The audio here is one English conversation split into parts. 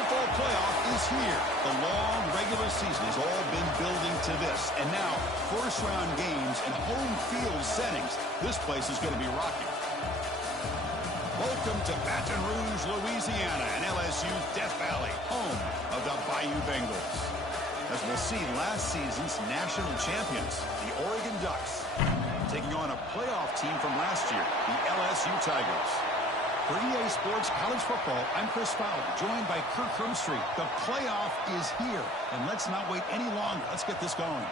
football playoff is here. The long regular season has all been building to this. And now, first-round games and home field settings. This place is going to be rocking. Welcome to Baton Rouge, Louisiana, and LSU Death Valley, home of the Bayou Bengals. As we'll see, last season's national champions, the Oregon Ducks, taking on a playoff team from last year, the LSU Tigers. For EA Sports College Football, I'm Chris Fowler, joined by Kirk Herbstreit. The playoff is here, and let's not wait any longer. Let's get this going.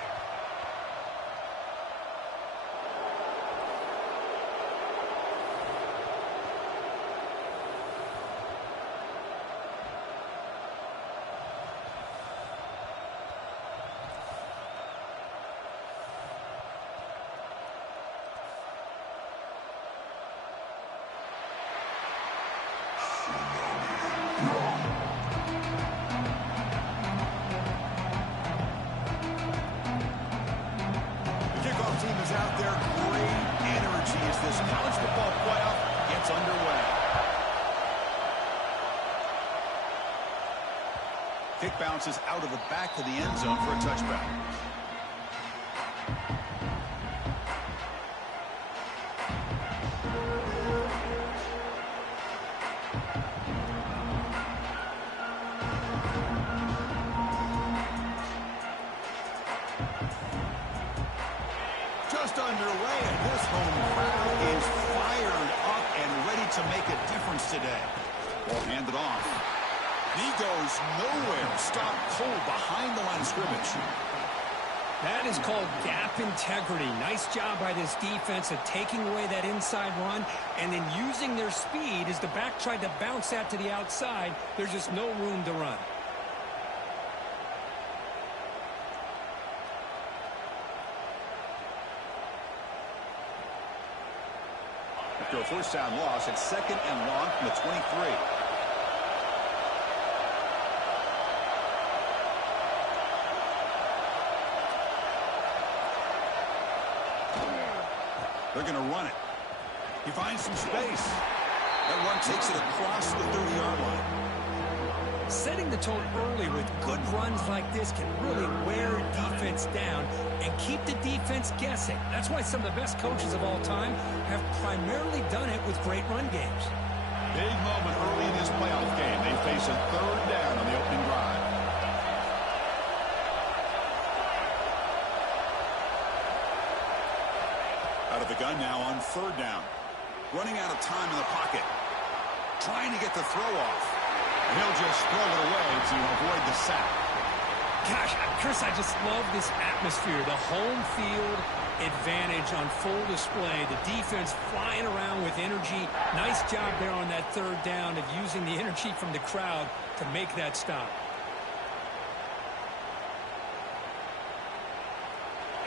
Out there, great energy as this college football playoff gets underway. Kick bounces out of the back of the end zone for a touchback. Underway, and this home crowd is fired up and ready to make a difference today. Ball handed off. He goes nowhere. Stopped cold behind the line of scrimmage. That is called gap integrity. Nice job by this defense of taking away that inside run and then using their speed as the back tried to bounce that to the outside. There's just no room to run. After a first down loss, it's second and long from the 23. They're going to run it. He finds some space. That run takes it across the 30-yard line. Setting the tone early with good runs like this can really wear a defense down and keep the defense guessing. That's why some of the best coaches of all time have primarily done it with great run games. Big moment early in this playoff game. They face a third down on the opening drive. Out of the gun now on third down. Running out of time in the pocket. Trying to get the throw off. He'll just throw it away to avoid the sack. Gosh, Chris, I just love this atmosphere. The home field advantage on full display. The defense flying around with energy. Nice job there on that third down of using the energy from the crowd to make that stop.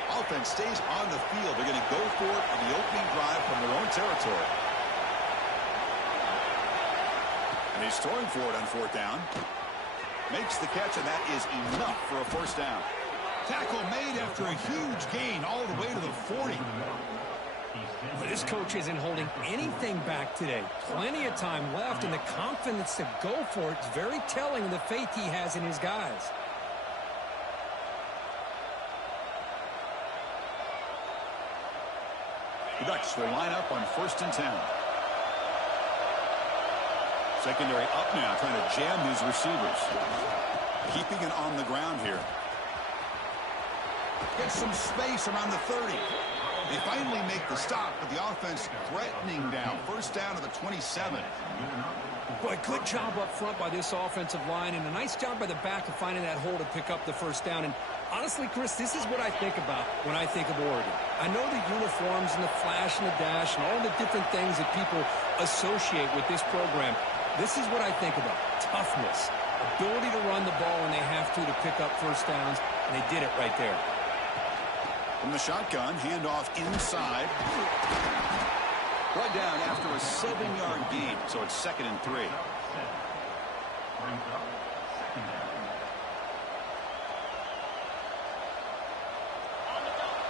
Offense stays on the field. They're going to go for it on the opening drive from their own territory. And he's throwing for it on fourth down. Makes the catch, and that is enough for a first down. Tackle made after a huge gain all the way to the 40. But this coach isn't holding anything back today. Plenty of time left, and the confidence to go for it is very telling of the faith he has in his guys. The Ducks will line up on 1st and 10. Secondary up now, trying to jam his receivers. Keeping it on the ground here. Gets some space around the 30. They finally make the stop, but the offense threatening down. First down to the 27. Boy, good job up front by this offensive line, and a nice job by the back of finding that hole to pick up the first down. And honestly, Chris, this is what I think about when I think of Oregon. I know the uniforms and the flash and the dash and all the different things that people associate with this program. This is what I think about. Toughness. Ability to run the ball when they have to pick up first downs, and they did it right there. From the shotgun, handoff inside. Brought down after a 7-yard gain, so it's 2nd and 3.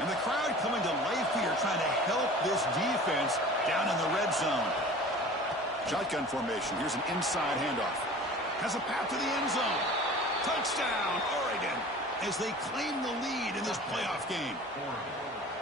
And the crowd coming to life here, trying to help this defense down in the red zone. Shotgun formation. Here's an inside handoff. has a path to the end zone. Touchdown, Oregon, as they claim the lead in this playoff game.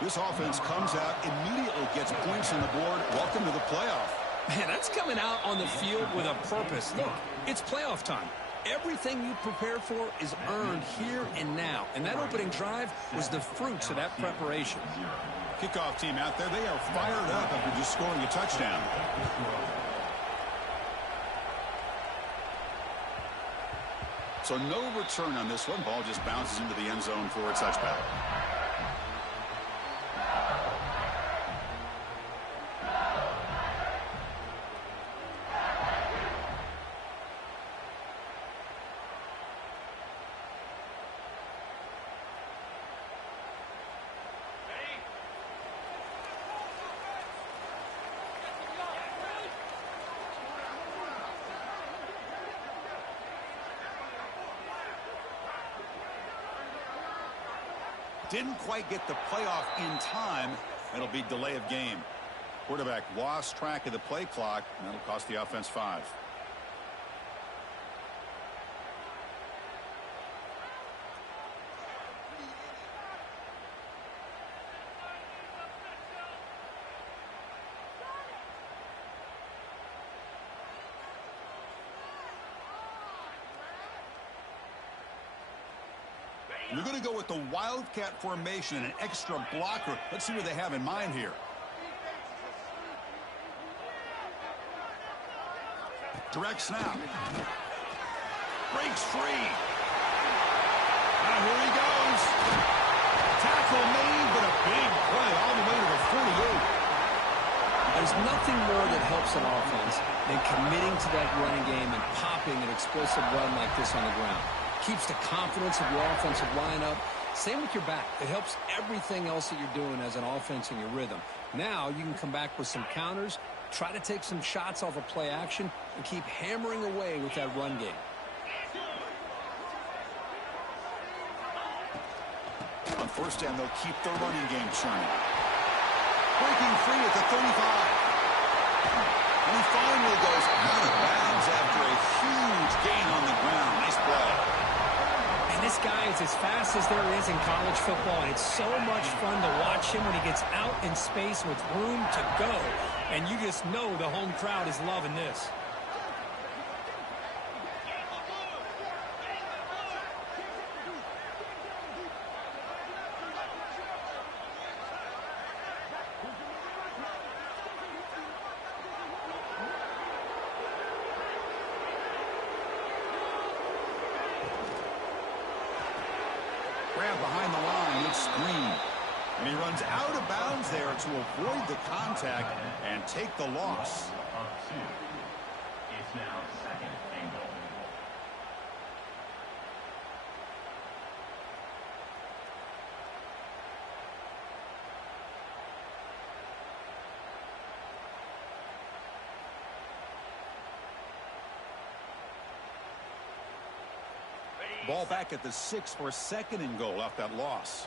This offense comes out, immediately gets points on the board. Welcome to the playoff. Man, that's coming out on the field with a purpose. Look, it's playoff time. Everything you prepare for is earned here and now. And that opening drive was the fruits of that preparation. Kickoff team out there, they are fired up after just scoring a touchdown. So no return on this one. Ball just bounces into the end zone for a touchback. Didn't quite get the playoff in time. It'll be delay of game. Quarterback lost track of the play clock, and that'll cost the offense 5. You're going to go with the Wildcat formation and an extra blocker. Let's see what they have in mind here. Direct snap. Breaks free. Now here he goes. Tackle made, but a big play all the way to the 48. There's nothing more that helps an offense than committing to that running game and popping an explosive run like this on the ground. Keeps the confidence of your offensive lineup. Same with your back. It helps everything else that you're doing as an offense in your rhythm. Now you can come back with some counters, try to take some shots off of play action, and keep hammering away with that run game. On first down, they'll keep the running game churning. Breaking free at the 35. And he finally goes out of bounds after a huge gain on the ground. Nice play. This guy is as fast as there is in college football, and it's so much fun to watch him when he gets out in space with room to go. And you just know the home crowd is loving this. Grab behind the line, it's screen. And he runs out of bounds there to avoid the contact and take the loss. It's now second and goal. Ball back at the 6 for second and goal off that loss.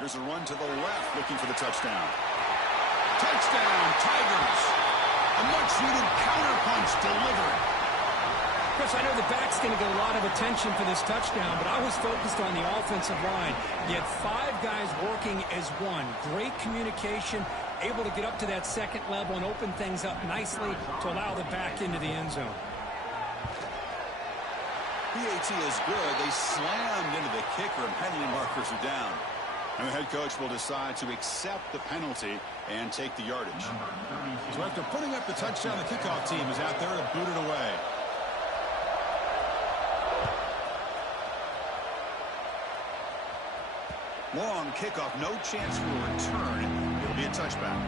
Here's a run to the left, looking for the touchdown. Touchdown, Tigers! A much-needed counterpunch delivered. Chris, I know the back's going to get a lot of attention for this touchdown, but I was focused on the offensive line. You had 5 guys working as one. Great communication, able to get up to that second level and open things up nicely to allow the back into the end zone. PAT is good. They slammed into the kicker, and penalty markers are down. And the head coach will decide to accept the penalty and take the yardage. So after putting up the touchdown, the kickoff team is out there to boot it away. Long kickoff, no chance for a return. It'll be a touchback.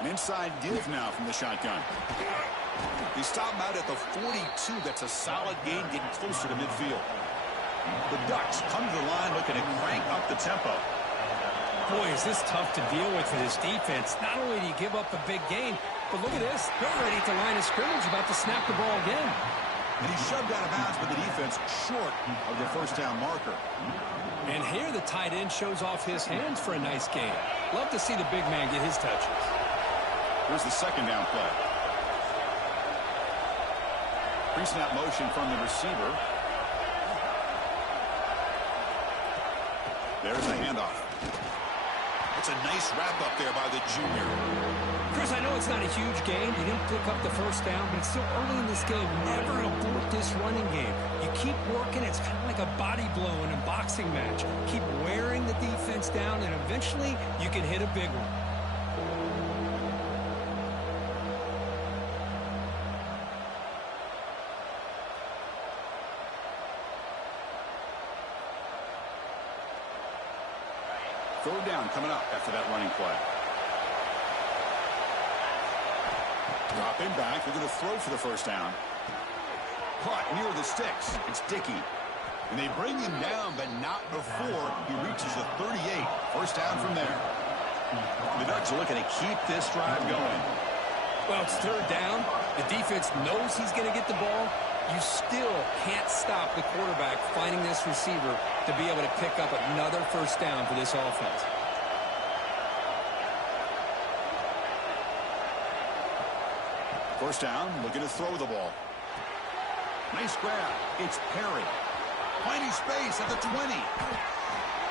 An inside give now from the shotgun. He stopped him out at the 42. That's a solid gain, getting closer to midfield. The Ducks come to the line looking to crank up the tempo. Boy, is this tough to deal with for this defense. Not only do you give up a big gain, but look at this. They're already at the line of scrimmage, about to snap the ball again. And he's shoved out of bounds with the defense short of the first down marker. And here the tight end shows off his hands for a nice gain. Love to see the big man get his touches. Here's the second down play. Pre-snap motion from the receiver. There's a handoff. It's a nice wrap-up there by the junior. Chris, I know it's not a huge gain. You didn't pick up the first down, but it's still early in this game. Never abort this running game. You keep working. It's kind of like a body blow in a boxing match. Keep wearing the defense down, and eventually you can hit a big one. Third down coming up after that running play. Dropping back. They're going to throw for the first down. Caught near the sticks. It's Dickey. And they bring him down, but not before he reaches the 38. First down from there. The Ducks are looking to keep this drive going. Well, it's third down. The defense knows he's going to get the ball. You still can't stop the quarterback finding this receiver to be able to pick up another first down for this offense. First down, looking to throw the ball. Nice grab. It's Perry. Finding space at the 20.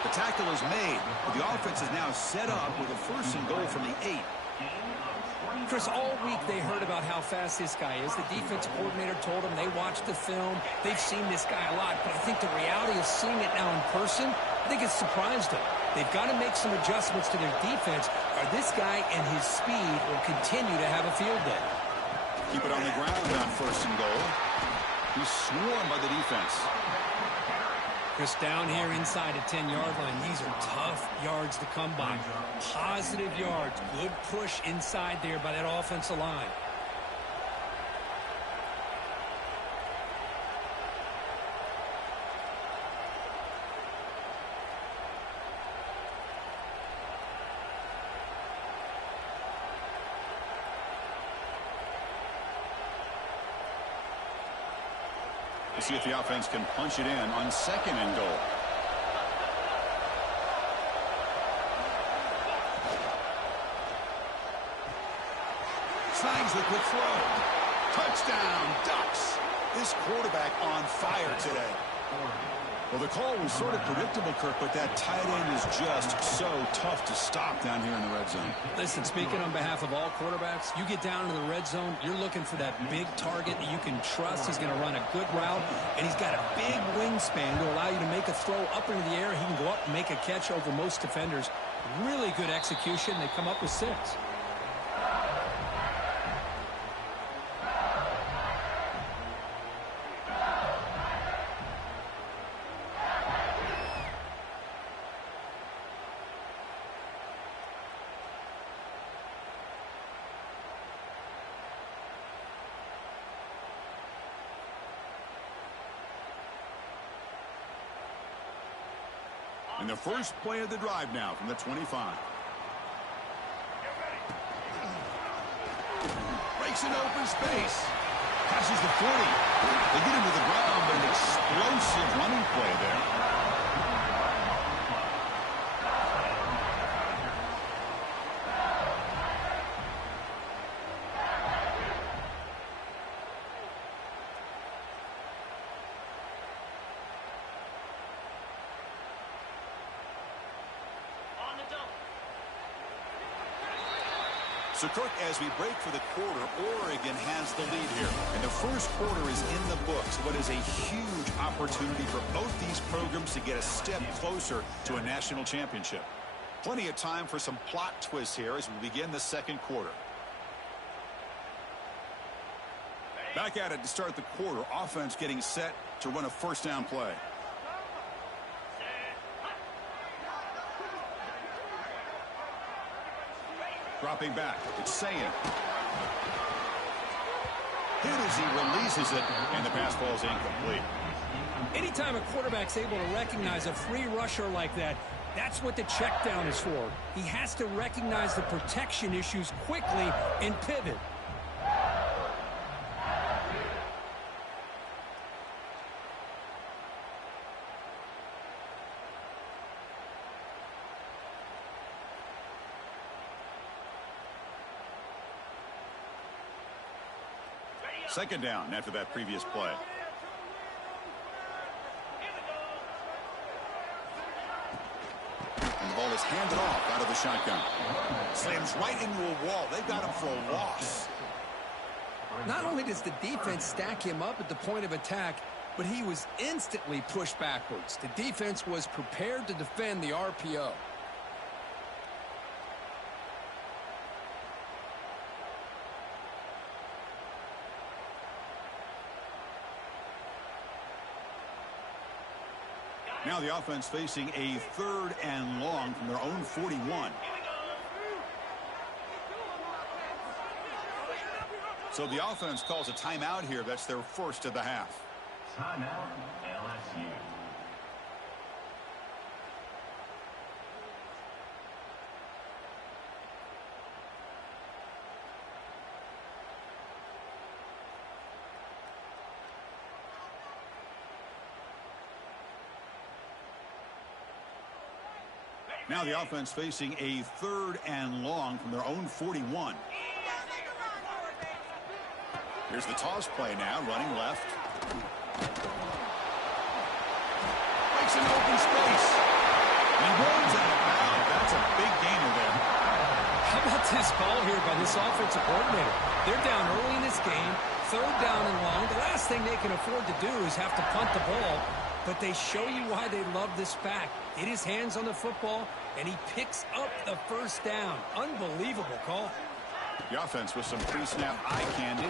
The tackle is made, but the offense is now set up with a first and goal from the 8. Chris, all week they heard about how fast this guy is. The defense coordinator told them they watched the film. They've seen this guy a lot, but I think the reality of seeing it now in person, I think it's surprised them. They've got to make some adjustments to their defense, or this guy and his speed will continue to have a field day. Keep it on the ground on first and goal. He's swarmed by the defense. Chris, down here inside the 10-yard line, these are tough yards to come by. Positive yards. Good push inside there by that offensive line. We'll see if the offense can punch it in on second and goal. Snags the quick throw. Touchdown, Ducks. This quarterback on fire today. Well, the call was sort of predictable, Kirk, but that tight end is just so tough to stop down here in the red zone. Listen, speaking on behalf of all quarterbacks, you get down into the red zone, you're looking for that big target that you can trust. He's going to run a good route, and he's got a big wingspan to allow you to make a throw up into the air. He can go up and make a catch over most defenders. Really good execution. They come up with 6. And the first play of the drive now from the 25. Breaks an open space. Passes the 40. They get him to the ground, but an explosive running play there. So, Kirk, as we break for the quarter, Oregon has the lead here. And the first quarter is in the books. What is a huge opportunity for both these programs to get a step closer to a national championship. Plenty of time for some plot twists here as we begin the second quarter. Back at it to start the quarter. Offense getting set to run a first down play. Dropping back, it's Sayan. Hit as he releases it, and the pass ball is incomplete. Anytime a quarterback's able to recognize a free rusher like that, that's what the check down is for. He has to recognize the protection issues quickly and pivot. Second down after that previous play. And the ball is handed off out of the shotgun. Slams right into a wall. They've got him for a loss. Not only does the defense stack him up at the point of attack, but he was instantly pushed backwards. The defense was prepared to defend the RPO. Now the offense facing a 3rd and long from their own 41. So the offense calls a timeout here. That's their first of the half. Timeout, LSU. Now the offense facing a 3rd and long from their own 41. Here's the toss play now, running left. Breaks into open space. And runs out of bounds. That's a big gainer there. How about this call here by this offensive coordinator? They're down early in this game, 3rd down and long. The last thing they can afford to do is have to punt the ball. But they show you why they love this back. Get his hands on the football, and he picks up the first down. Unbelievable call. The offense with some pre-snap eye candy.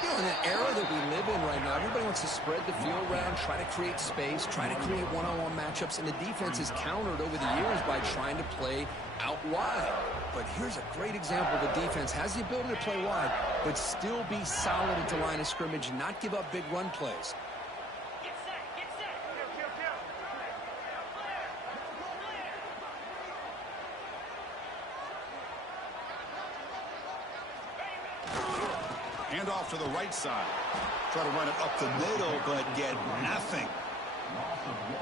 You know, in an era that we live in right now, everybody wants to spread the field around, try to create space, try to create one-on-one matchups, and the defense is countered over the years by trying to play out wide. But here's a great example. The defense has the ability to play wide, but still be solid at the line of scrimmage and not give up big run plays. Hand off to the right side. Try to run it up the middle, but get nothing.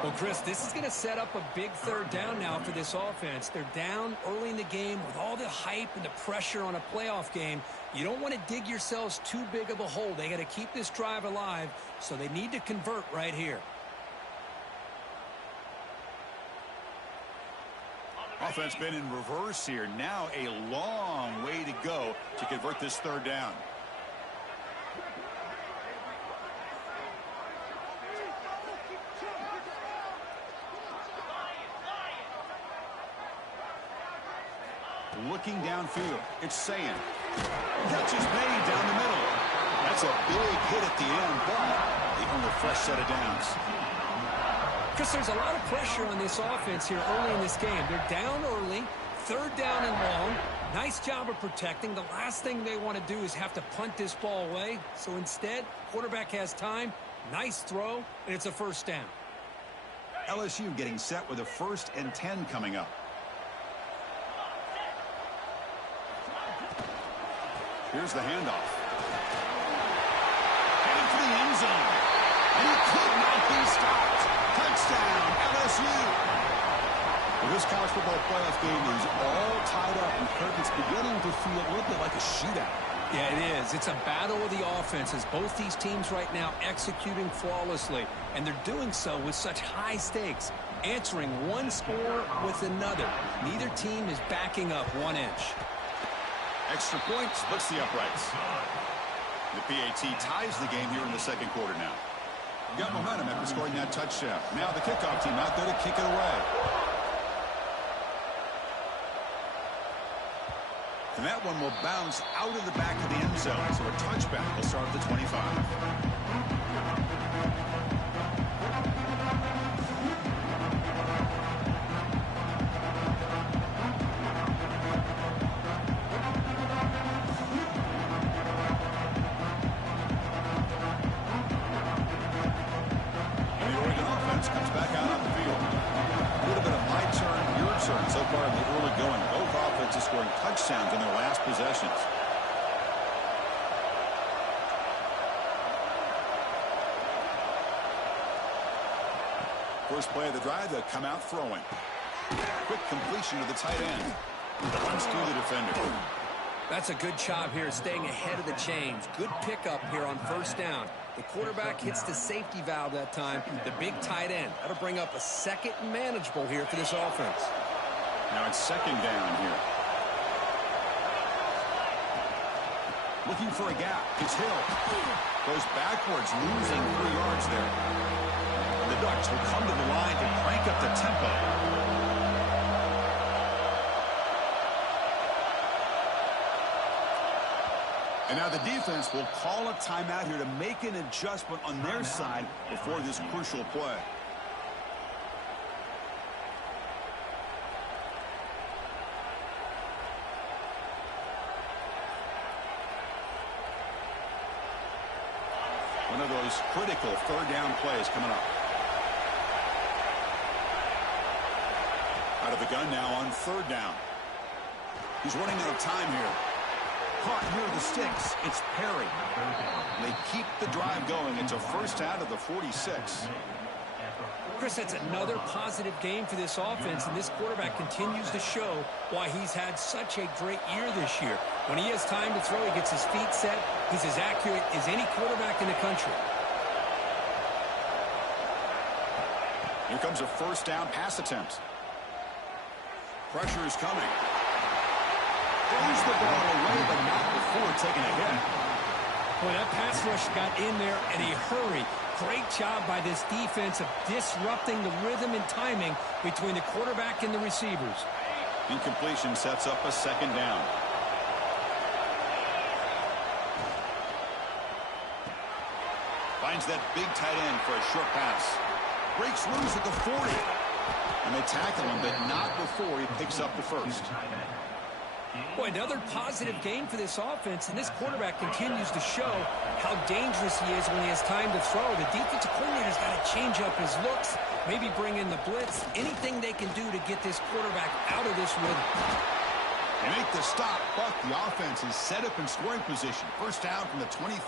Well, Chris, this is going to set up a big 3rd down now for this offense. They're down early in the game with all the hype and the pressure on a playoff game. You don't want to dig yourselves too big of a hole. They got to keep this drive alive, so they need to convert right here. Offense been in reverse here. Now a long way to go to convert this 3rd down. Looking downfield. It's saying. Catch is made down the middle. That's a big hit at the end, but they earn a fresh set of downs. Chris, there's a lot of pressure on this offense here early in this game. They're down early, 3rd down and long. Nice job of protecting. The last thing they want to do is have to punt this ball away. So instead, quarterback has time. Nice throw, and it's a first down. LSU getting set with a 1st and 10 coming up. Here's the handoff. Heading for the end zone. And he could not be stopped. Touchdown, LSU. Well, this college football playoff game is all tied up, and Kirk, it's beginning to feel a little bit like a shootout. Yeah, it is. It's a battle of the offenses. Both these teams right now executing flawlessly, and they're doing so with such high stakes, answering one score with another. Neither team is backing up 1 inch. Extra point splits the uprights. The PAT ties the game here in the 2nd quarter now. Got momentum after scoring that touchdown. Now the kickoff team out there to kick it away. And that one will bounce out of the back of the end zone. So a touchback will start at the 25. touchdowns in their last possessions. First play of the drive, they'll come out throwing. Quick completion to the tight end. Runs through the defender. That's a good job here, staying ahead of the chains. Good pickup here on first down. The quarterback hits the safety valve that time. The big tight end. That'll bring up a second and manageable here for this offense. Now it's second down here. Looking for a gap. It's Hill. Goes backwards, losing 3 yards there. The Ducks will come to the line to crank up the tempo. And now the defense will call a timeout here to make an adjustment on their side before this crucial play. One of those critical third down plays coming up. Out of the gun now on third down. He's running out of time here. Caught near the sticks. It's Perry. They keep the drive going. It's a first out of the 46. Chris, that's another positive game for this offense, and this quarterback continues to show why he's had such a great year this year. When he has time to throw, he gets his feet set. He's as accurate as any quarterback in the country. Here comes a first down pass attempt. Pressure is coming. Throws the ball away, but not before taking a hit. Boy, that pass rush got in there in a hurry. Great job by this defense of disrupting the rhythm and timing between the quarterback and the receivers. Incompletion sets up a second down. Finds that big tight end for a short pass. Breaks loose at the 40. And they tackle him, but not before he picks up the first. Boy, another positive game for this offense, and this quarterback continues to show how dangerous he is when he has time to throw. The defensive coordinator's got to change up his looks, maybe bring in the blitz, anything they can do to get this quarterback out of this rhythm. They make the stop, but the offense is set up in scoring position. First down from the 23.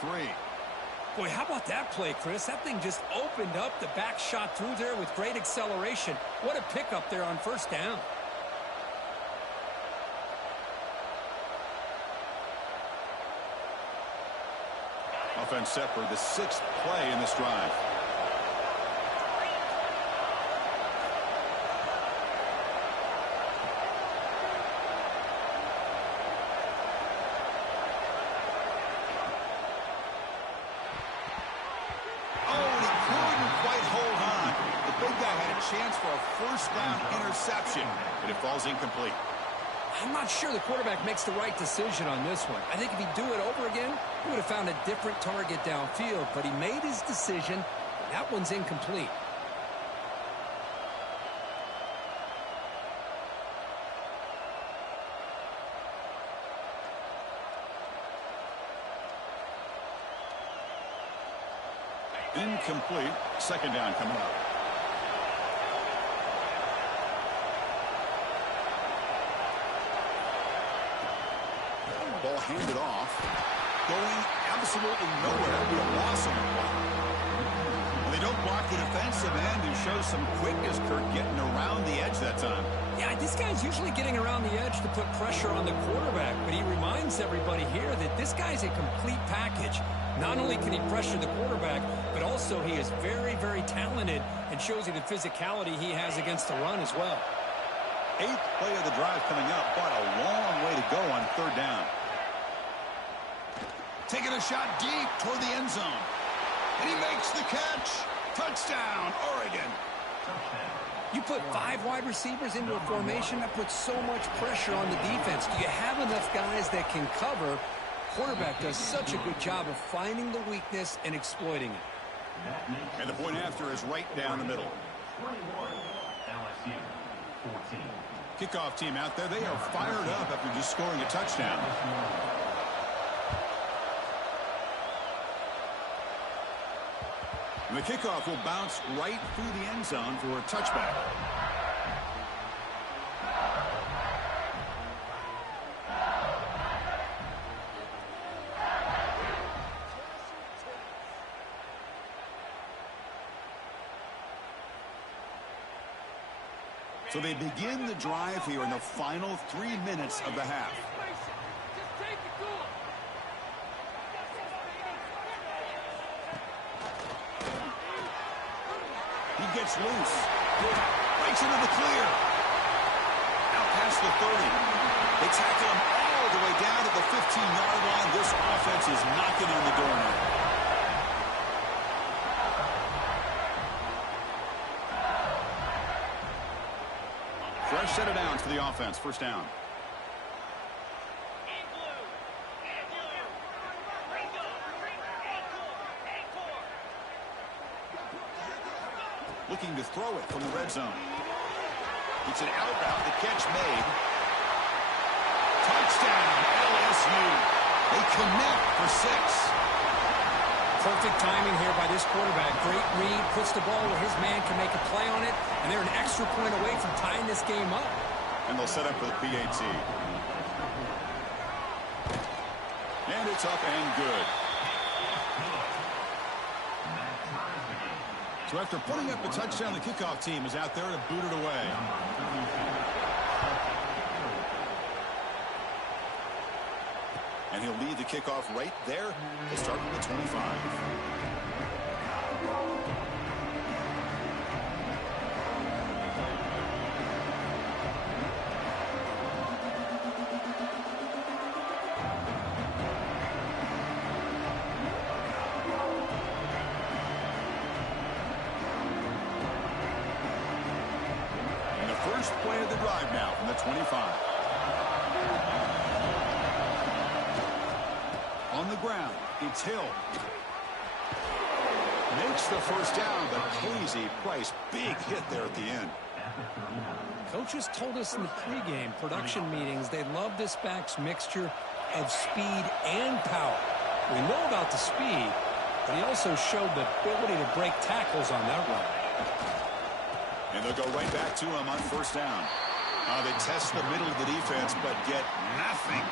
Boy, how about that play, Chris? That thing just opened up. The back shot through there with great acceleration. What a pickup there on first down. Offense set for the 6th play in this drive. Chance for a first down interception, but it falls incomplete. I'm not sure the quarterback makes the right decision on this one. I think if he'd do it over again, he would have found a different target downfield, but he made his decision. That one's incomplete. Incomplete. Second down coming up. Ball handed off. Going absolutely nowhere. Be a loss on the play. Well, they don't block the defensive end, who shows some quickness, Kurt, getting around the edge that time. Yeah, this guy's usually getting around the edge to put pressure on the quarterback, but he reminds everybody here that this guy's a complete package. Not only can he pressure the quarterback, but also he is very, very talented and shows you the physicality he has against the run as well. 8th play of the drive coming up, but a long way to go on third down. Taking a shot deep toward the end zone. And he makes the catch. Touchdown, Oregon. You put 5 wide receivers into a formation, that puts so much pressure on the defense. Do you have enough guys that can cover? Quarterback does such a good job of finding the weakness and exploiting it. And the point after is right down the middle. 21, LSU, 14. Kickoff team out there, they are fired up after just scoring a touchdown. And the kickoff will bounce right through the end zone for a touchback. So they begin the drive here in the final 3 minutes of the half. He gets loose. Breaks into the clear. Out past the 30. They tackle him all the way down to the 15-yard line. This offense is knocking on the door now. Fresh set of downs for the offense. First down. Looking to throw it from the red zone. It's an out route. The catch made. Touchdown, LSU. They connect for 6. Perfect timing here by this quarterback. Great read, puts the ball where his man can make a play on it, and they're an extra point away from tying this game up. And they'll set up for the PAT. And it's up and good. So after putting up a touchdown, the kickoff team is out there to boot it away. And he'll lead the kickoff right there. He'll start from the 25. And the first play of the drive now from the 25. On the ground, it's Hill. Makes the first down, but Casey Price, big hit there at the end. Coaches told us in the pregame production meetings they love this back's mixture of speed and power. We know about the speed, but he also showed the ability to break tackles on that run. And they'll go right back to him on first down. They test the middle of the defense, but get nothing.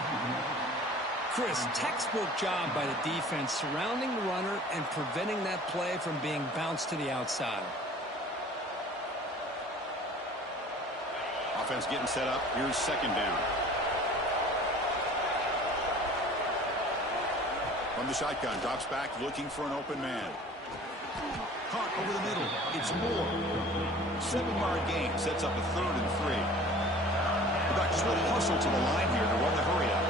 Chris, textbook job by the defense surrounding the runner and preventing that play from being bounced to the outside. Offense getting set up. Here's second down. From the shotgun, drops back looking for an open man. Caught over the middle. It's Moore. 7-yard gain sets up a 3rd and 3. The Ducks will hustle to the line here to run the hurry up.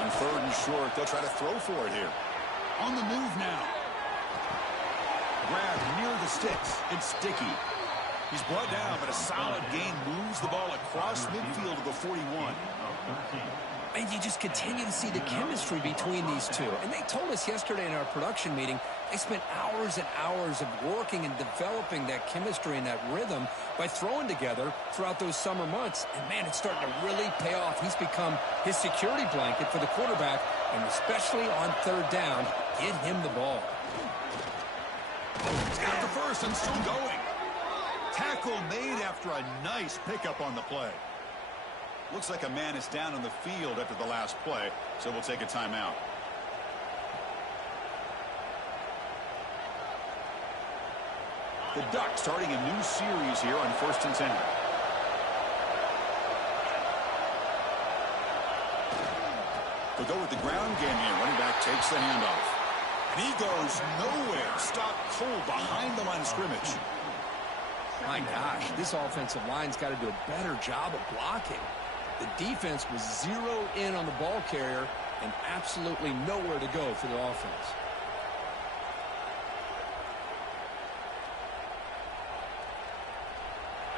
On 3rd and short, they'll try to throw for it here. On the move now. Grabbed near the sticks. It's Dickey. He's brought down, but a solid gain moves the ball across midfield to the 41. And you just continue to see the chemistry between these two. And they told us yesterday in our production meeting, they spent hours and hours of working and developing that chemistry and that rhythm by throwing together throughout those summer months. And, man, it's starting to really pay off. He's become his security blanket for the quarterback, and especially on 3rd down, get him the ball. He's got the first and still going. Tackle made after a nice pickup on the play. Looks like a man is down on the field after the last play, so we'll take a timeout. The Ducks starting a new series here on 1st and 10. They'll go with the ground game here. Running back takes the handoff. And he goes nowhere. Stopped cold behind the line of scrimmage. My gosh, this offensive line's got to do a better job of blocking. The defense was 0 in on the ball carrier and absolutely nowhere to go for the offense.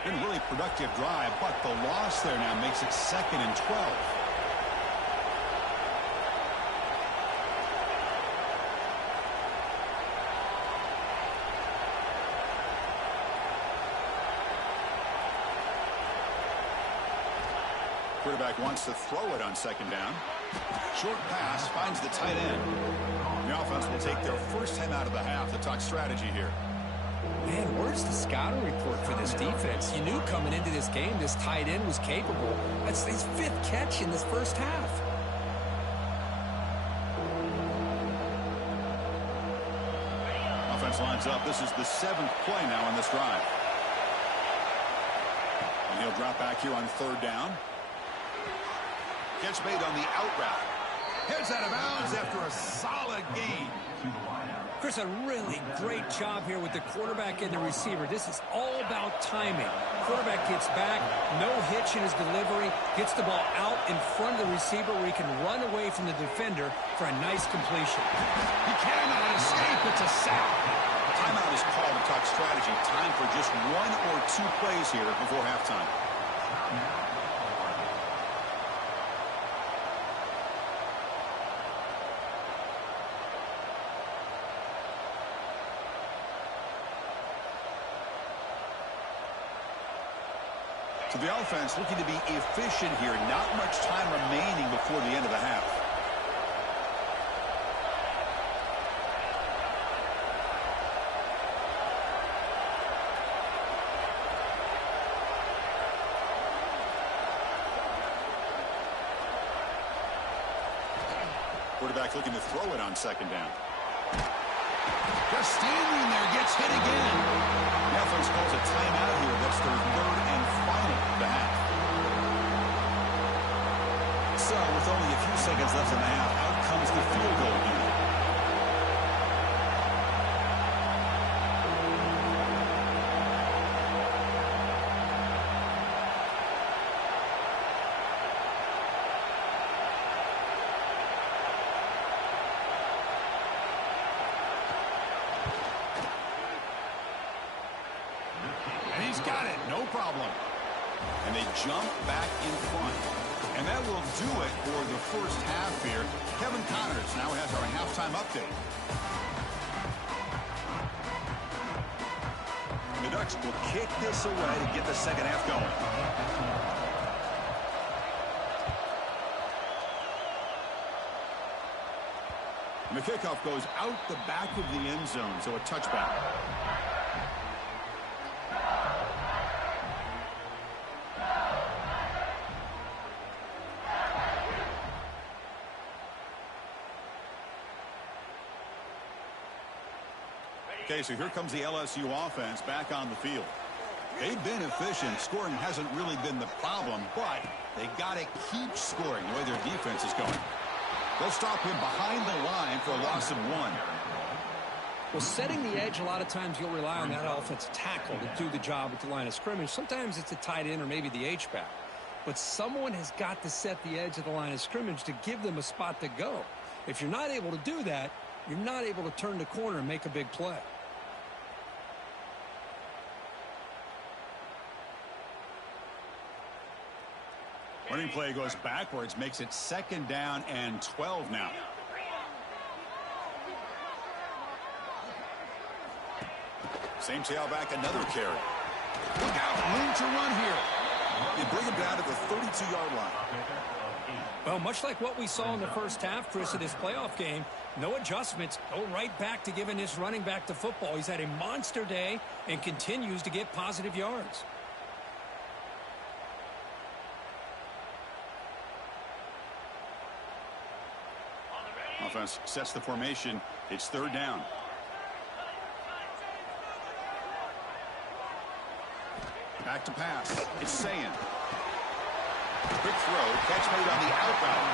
Been a really productive drive, but the loss there now makes it 2nd and 12. Quarterback wants to throw it on 2nd down. Short pass finds the tight end. The offense will take their first time out of the half to talk strategy here. Man, where's the scouting report for this defense? You knew coming into this game this tight end was capable. That's his 5th catch in this first half. offense lines up. This is the 7th play now on this drive. And he'll drop back here on 3rd down. Catch made on the out route. Heads out of bounds after a solid gain. Chris, a really great job here with the quarterback and the receiver. This is all about timing. Quarterback gets back, no hitch in his delivery, gets the ball out in front of the receiver where he can run away from the defender for a nice completion. He cannot escape. It's a sack. Timeout is called to talk strategy. Time for just 1 or 2 plays here before halftime. So the offense looking to be efficient here. Not much time remaining before the end of the half. Quarterback looking to throw it on 2nd down. Just standing there, gets hit again. The offense calls a timeout here. That's their 3rd and final of the half. So, with only a few seconds left in the half, out comes the field goal unit. And he's got it, no problem. And they jump back in front. And that will do it for the first half here. Kevin Connors now has our halftime update. The Ducks will kick this away to get the second half going. And the kickoff goes out the back of the end zone, so a touchback. Okay, so here comes the LSU offense back on the field. They've been efficient. Scoring hasn't really been the problem, but they got to keep scoring the way their defense is going. They'll stop him behind the line for a loss of 1. Well, setting the edge, a lot of times you'll rely on that offensive tackle to do the job at the line of scrimmage. Sometimes it's a tight end or maybe the H-back. But someone has got to set the edge of the line of scrimmage to give them a spot to go. If you're not able to do that, you're not able to turn the corner and make a big play. Running play goes backwards, makes it 2nd down and 12 now. Same tailback, another carry. Look out, room to run here. They bring him down to the 32-yard line. Well, much like what we saw in the first half, Chris, of this playoff game, no adjustments, go right back to giving this running back the football. He's had a monster day and continues to get positive yards. Offense sets the formation. It's 3rd down. Back to pass. It's Sayan. Quick throw. Catch made on the outbound.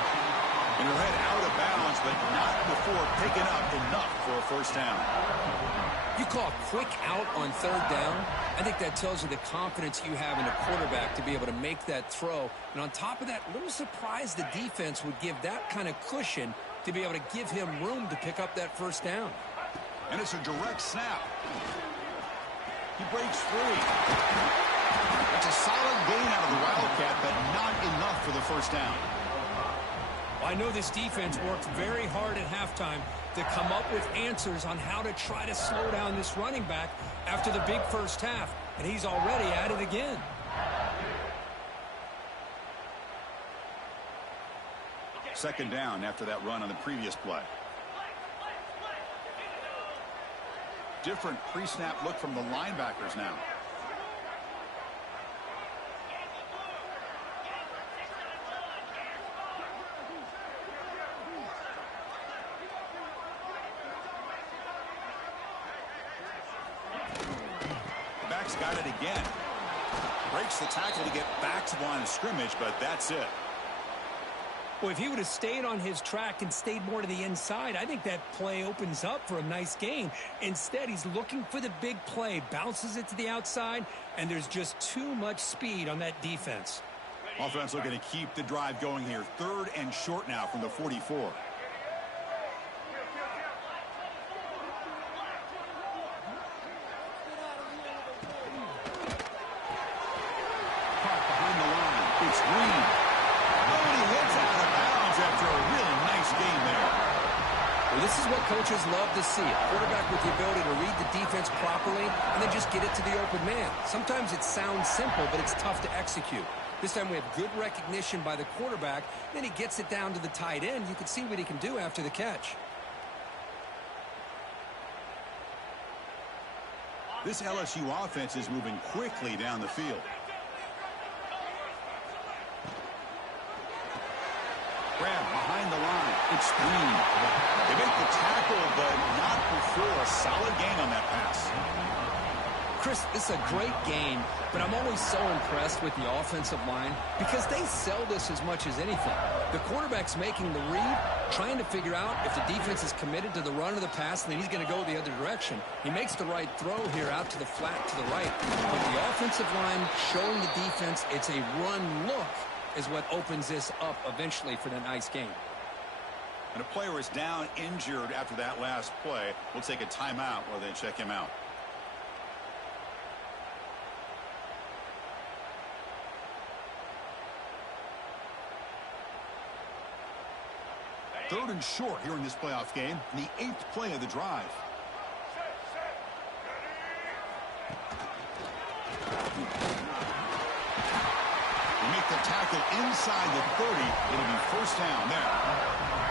And he'll head out of bounds, but not before picking up enough for a first down. You call a quick out on 3rd down. I think that tells you the confidence you have in a quarterback to be able to make that throw. And on top of that, a little surprised the defense would give that kind of cushion to be able to give him room to pick up that first down. And it's a direct snap. He breaks free. That's a solid gain out of the Wildcat, but not enough for the first down. Well, I know this defense worked very hard at halftime to come up with answers on how to try to slow down this running back after the big first half, and he's already at it again. Second down after that run on the previous play. Different pre-snap look from the linebackers now. got it again. Breaks the tackle to get back to the line of scrimmage, but that's it. Well, if he would have stayed on his track and stayed more to the inside, I think that play opens up for a nice gain. Instead, he's looking for the big play, bounces it to the outside, and there's just too much speed on that defense. Offense looking to keep the drive going here. 3rd and short now from the 44. Behind the line, it's Green. After a really nice game there. Well, this is what coaches love to see. A quarterback with the ability to read the defense properly and then just get it to the open man. Sometimes it sounds simple, but it's tough to execute. This time we have good recognition by the quarterback. Then he gets it down to the tight end. You can see what he can do after the catch. This LSU offense is moving quickly down the field. Grab behind the line. It's Green. They make the tackle, but not before a solid gain on that pass. Chris, this is a great game, but I'm always so impressed with the offensive line because they sell this as much as anything. The quarterback's making the read, trying to figure out if the defense is committed to the run or the pass, and then he's going to go the other direction. He makes the right throw here out to the flat to the right. But the offensive line showing the defense it's a run look is what opens this up eventually for the nice game. And a player is down injured after that last play. We'll take a timeout while they check him out. Third and short here in this playoff game, in the 8th play of the drive. Make the tackle inside the 30. It'll be first down there.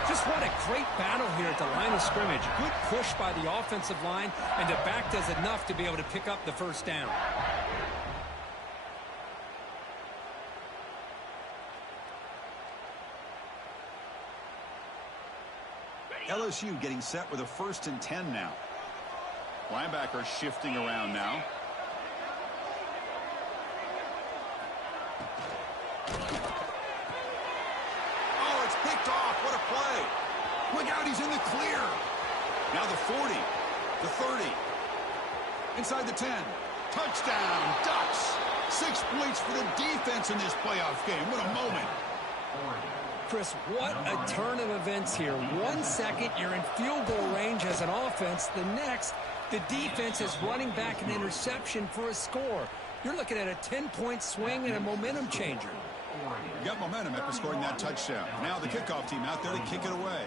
Just what a great battle here at the line of scrimmage. Good push by the offensive line, and the back does enough to be able to pick up the first down. LSU getting set with a 1st and 10 now. Linebacker shifting around now. Picked off. What a play. Look out, he's in the clear. Now the 40, the 30, inside the 10. Touchdown, Ducks. 6 points for the defense in this playoff game. What a moment. Chris, what a turn of events here. 1 second, you're in field goal range as an offense. The next, the defense is running back an interception for a score. You're looking at a 10-point swing and a momentum changer. You got momentum after scoring that touchdown. Now the kickoff team out there to kick it away.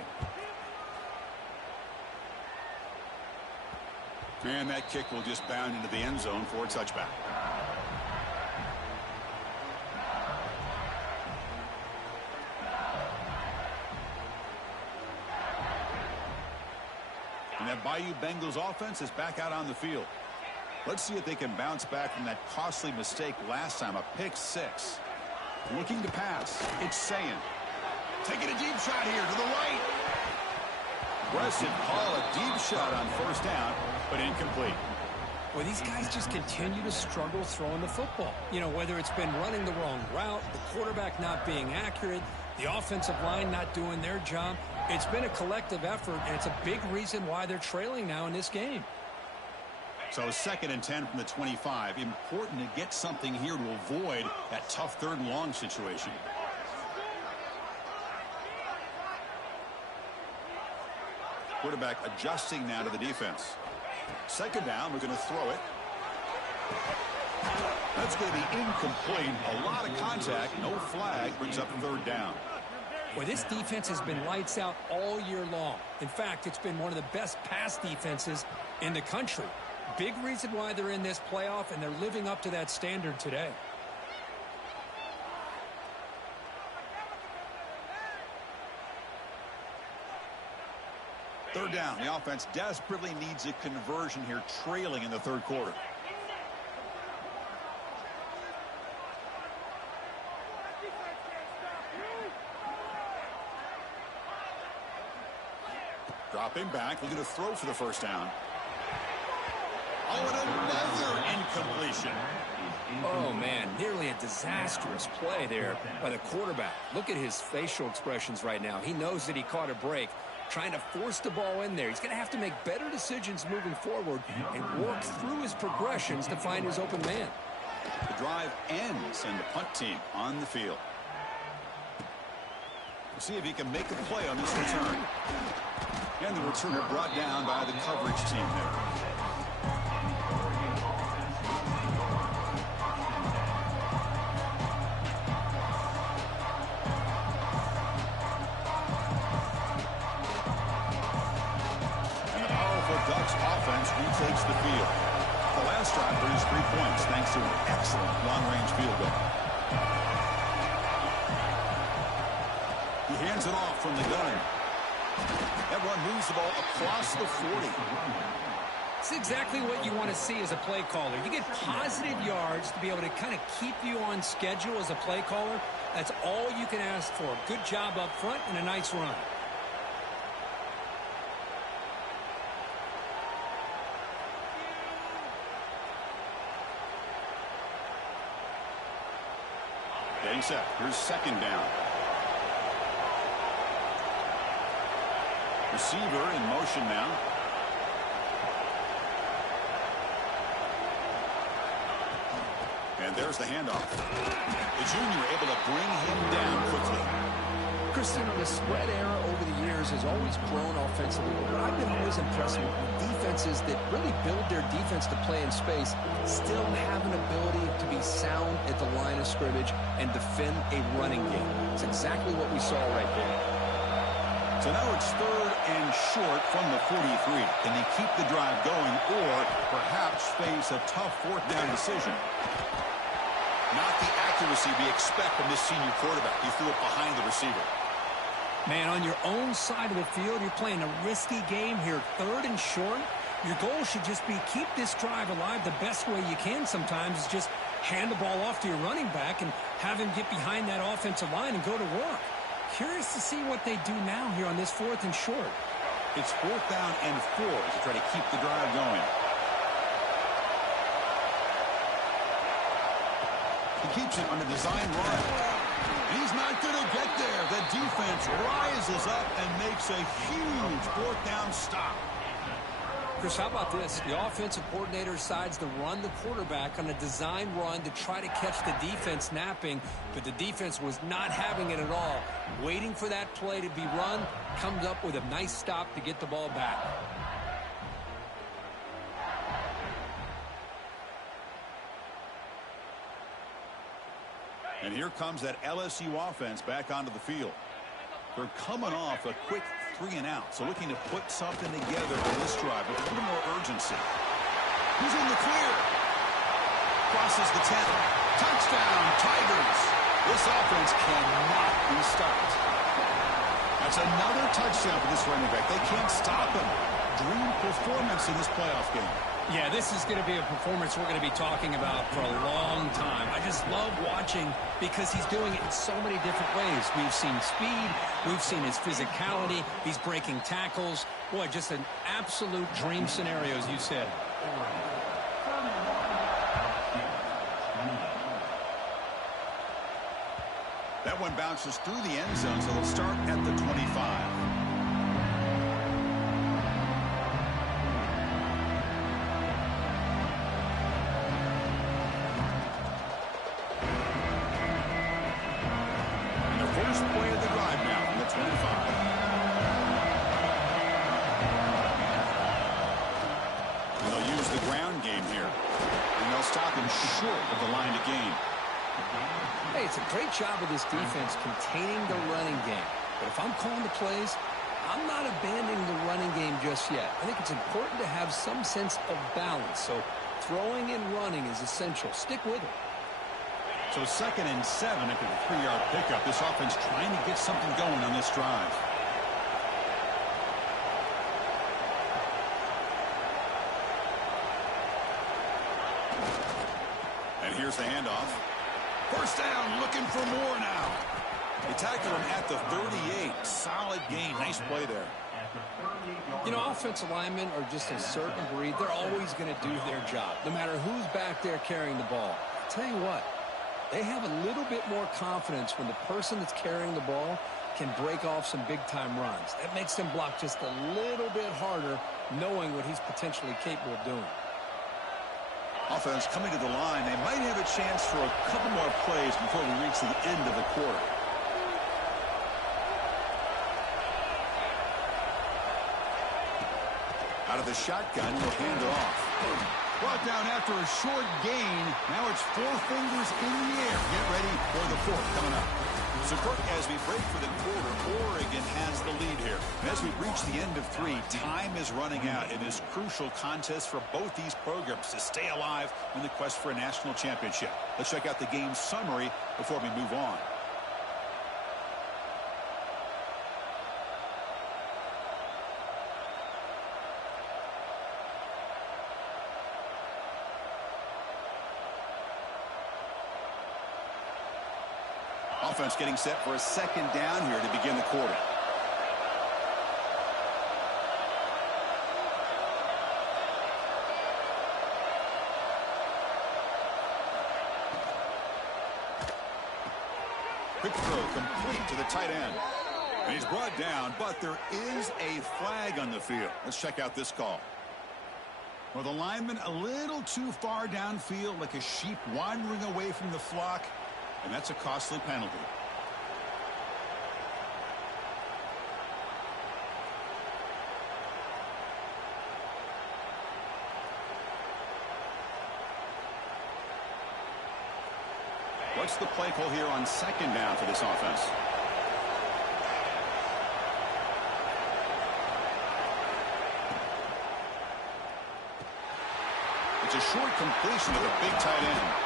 And that kick will just bound into the end zone for a touchback. And that Bayou Bengals offense is back out on the field. Let's see if they can bounce back from that costly mistake last time, a pick 6. Looking to pass. It's Sayin. Taking a deep shot here to the right. Aggressive call, a deep shot on first down, but incomplete. Well, these guys just continue to struggle throwing the football. You know, whether it's been running the wrong route, the quarterback not being accurate, the offensive line not doing their job. It's been a collective effort, and it's a big reason why they're trailing now in this game. So 2nd and 10 from the 25. Important to get something here to avoid that tough 3rd and long situation. Quarterback adjusting now to the defense. 2nd down, we're going to throw it. That's going to be incomplete. A lot of contact, no flag, brings up 3rd down. Well, this defense has been lights out all year long. In fact, it's been one of the best pass defenses in the country. Big reason why they're in this playoff, and they're living up to that standard today. Third down. The offense desperately needs a conversion here, trailing in the 3rd quarter. Dropping back, looking to throw for the first down. Oh, and another incompletion. Oh, man, nearly a disastrous play there by the quarterback. Look at his facial expressions right now. He knows that he caught a break, trying to force the ball in there. He's going to have to make better decisions moving forward and work through his progressions to find his open man. The drive ends and the punt team on the field. We'll see if he can make a play on this return. And the returner brought down by the coverage team there. Offense retakes the field. The last drive produced 3 points thanks to an excellent long-range field goal. He hands it off from the gun. That one moves the ball across the 40. It's exactly what you want to see as a play caller. You get positive yards to be able to kind of keep you on schedule as a play caller. That's all you can ask for. Good job up front and a nice run. Getting set. Here's second down. Receiver in motion now. And there's the handoff. The junior able to bring him down quickly. Christian, the spread era over the years has always grown offensively, but I've been always impressed with defenses that really build their defense to play in space, still have an ability to be sound at the line of scrimmage and defend a running game. It's exactly what we saw right there. So now it's third and short from the 43. Can they keep the drive going or perhaps face a tough fourth down decision? Not the accuracy we expect from this senior quarterback. He threw it behind the receiver. Man, on your own side of the field, you're playing a risky game here. Third and short. Your goal should just be keep this drive alive the best way you can sometimes is just hand the ball off to your running back and have him get behind that offensive line and go to work. Curious to see what they do now here on this fourth and short. It's fourth down and 4 to try to keep the drive going. He keeps it on a design run. He's not going to get there. The defense rises up and makes a huge fourth down stop. Chris, how about this? The offensive coordinator decides to run the quarterback on a design run to try to catch the defense napping, but the defense was not having it at all. Waiting for that play to be run, comes up with a nice stop to get the ball back. And here comes that LSU offense back onto the field. They're coming off a quick 3 and out, so looking to put something together on this drive with a little more urgency. He's in the clear. Crosses the 10. Touchdown, Tigers. This offense cannot be stopped. That's another touchdown for this running back. They can't stop him. Dream performance in this playoff game. Yeah, this is going to be a performance we're going to be talking about for a long time. I just love watching because he's doing it in so many different ways. We've seen speed. We've seen his physicality. He's breaking tackles. Boy, just an absolute dream scenario, as you said. That one bounces through the end zone, so they'll start at the 25. It's a great job of this defense containing the running game. But if I'm calling the plays, I'm not abandoning the running game just yet. I think it's important to have some sense of balance. So throwing and running is essential. Stick with it. So 2nd and 7 after the 3-yard pickup. This offense trying to get something going on this drive. And here's the handoff. First down, looking for more now. They tackle him at the 38. Solid gain. Nice play there. The 38-yard You know, offensive linemen are just a certain breed. They're always going to do their job, no matter who's back there carrying the ball. I'll tell you what, they have a little bit more confidence when the person that's carrying the ball can break off some big-time runs. That makes them block just a little bit harder, knowing what he's potentially capable of doing. Offense coming to the line. They might have a chance for a couple more plays before we reach the end of the quarter. Out of the shotgun, will hand off. Brought down after a short gain. Now it's 4 fingers in the air. Get ready for the fourth coming up. So, Kirk, as we break for the quarter, Oregon has the lead here. And as we reach the end of 3, time is running out in this crucial contest for both these programs to stay alive in the quest for a national championship. Let's check out the game summary before we move on. Offense getting set for a second down here to begin the quarter. Quick throw complete to the tight end. And he's brought down, but there is a flag on the field. Let's check out this call. Well, the lineman a little too far downfield, like a sheep wandering away from the flock. And that's a costly penalty. What's the play call here on second down for this offense? It's a short completion to the big tight end.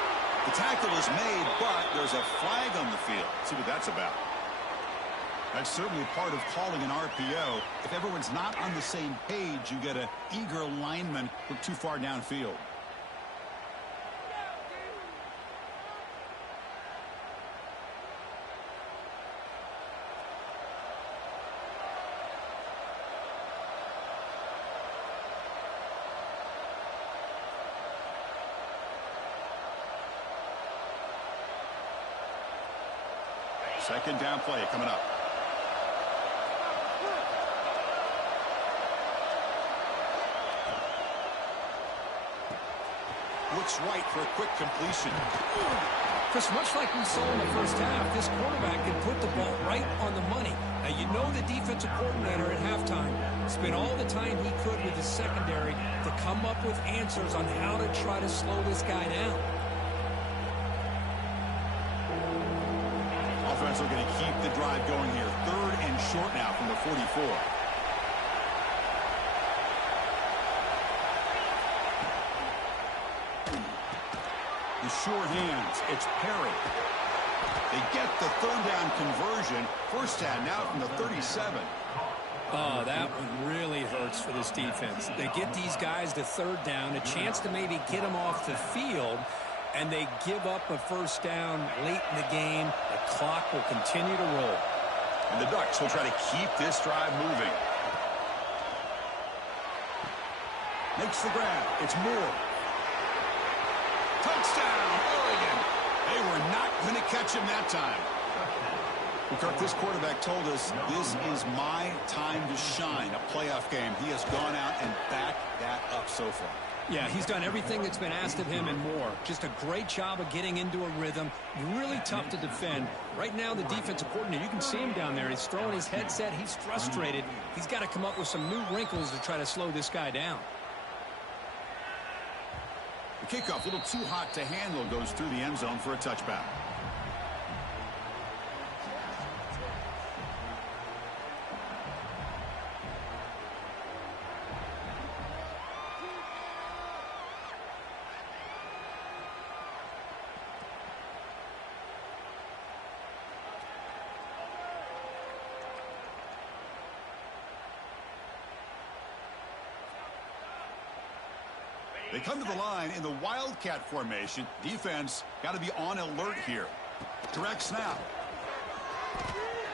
The tackle is made, but there's a flag on the field. Let's see what that's about. That's certainly part of calling an RPO. If everyone's not on the same page, you get an eager lineman look too far downfield. Second down play coming up. Looks right for a quick completion. Chris, much like we saw in the first half, this quarterback can put the ball right on the money. Now, you know the defensive coordinator at halftime spent all the time he could with his secondary to come up with answers on how to try to slow this guy down. Offense are going to keep the drive going here. 3rd and short now from the 44. The sure hands. It's Perry. They get the 3rd down conversion. First down now from the 37. Oh, that one really hurts for this defense. They get these guys to 3rd down, a chance to maybe get them off the field, and they give up a first down late in the game. The clock will continue to roll. And the Ducks will try to keep this drive moving. Makes the grab. It's Moore. Touchdown, Oregon. They were not going to catch him that time. Well, Kirk, this quarterback told us this is my time to shine, a playoff game. He has gone out and backed that up so far. Yeah, he's done everything that's been asked of him and more. Just a great job of getting into a rhythm. Really tough to defend. Right now, the defensive coordinator, you can see him down there. He's throwing his headset. He's frustrated. He's got to come up with some new wrinkles to try to slow this guy down. The kickoff, a little too hot to handle, goes through the end zone for a touchback. They come to the line in the Wildcat formation. Defense got to be on alert here. Direct snap.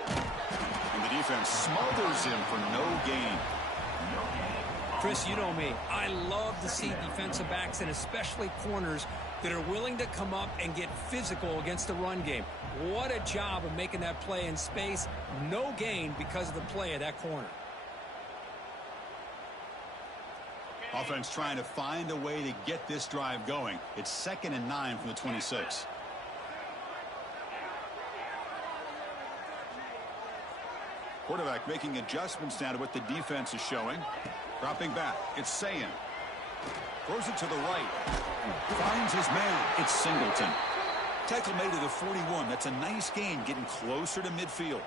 And the defense smothers him for no gain. Chris, you know me. I love to see defensive backs and especially corners that are willing to come up and get physical against the run game. What a job of making that play in space. No gain because of the play of that corner. Offense trying to find a way to get this drive going. It's 2nd and 9 from the 26. Quarterback making adjustments now to what the defense is showing. Dropping back. It's Sayan. Throws it to the right. Finds his man. It's Singleton. Tackle made to the 41. That's a nice gain, getting closer to midfield.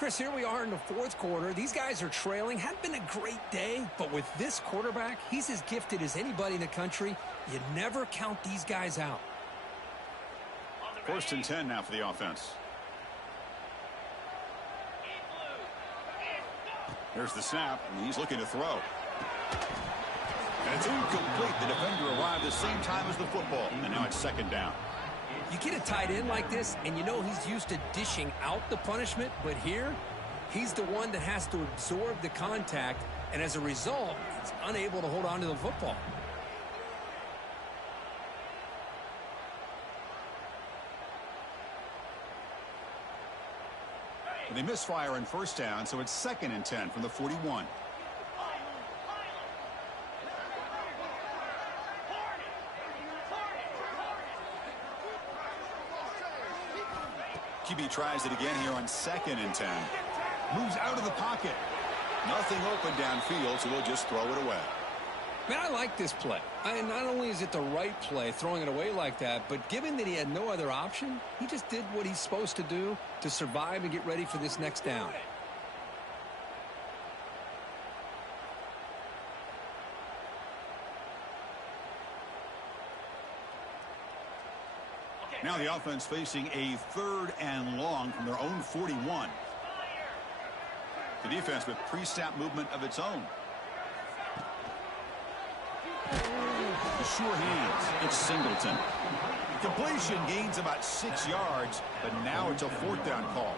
Chris, here we are in the 4th quarter. These guys are trailing. Hadn't been a great day, but with this quarterback, he's as gifted as anybody in the country. You never count these guys out. 1st and 10 now for the offense. There's the snap, and he's looking to throw. And it's incomplete. The defender arrived the same time as the football, and now it's 2nd down. You get a tight end like this, and you know he's used to dishing out the punishment, but here, he's the one that has to absorb the contact, and as a result, he's unable to hold on to the football. And they misfire in 1st down, so it's 2nd and 10 from the 41. QB tries it again here on 2nd and 10. Moves out of the pocket. Nothing open downfield, so he'll just throw it away. Man, I like this play. Not only is it the right play, throwing it away like that, but given that he had no other option, he just did what he's supposed to do to survive and get ready for this next down. Now the offense facing a 3rd and long from their own 41. The defense with pre-snap movement of its own. The sure hands. It's Singleton. Completion gains about 6 yards, but now it's a 4th down call.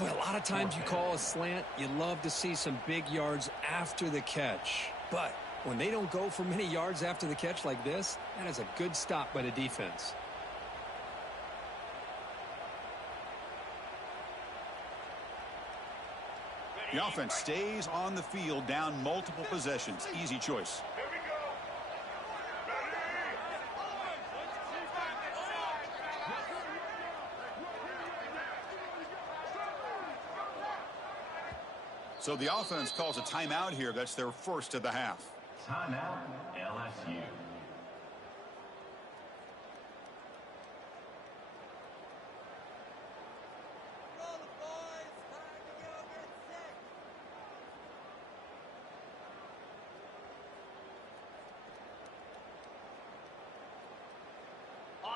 Boy, a lot of times you call a slant, you love to see some big yards after the catch. But when they don't go for many yards after the catch like this, that is a good stop by the defense. The offense stays on the field, down multiple possessions. Easy choice. So the offense calls a timeout here. That's their 1st of the half. Timeout, LSU.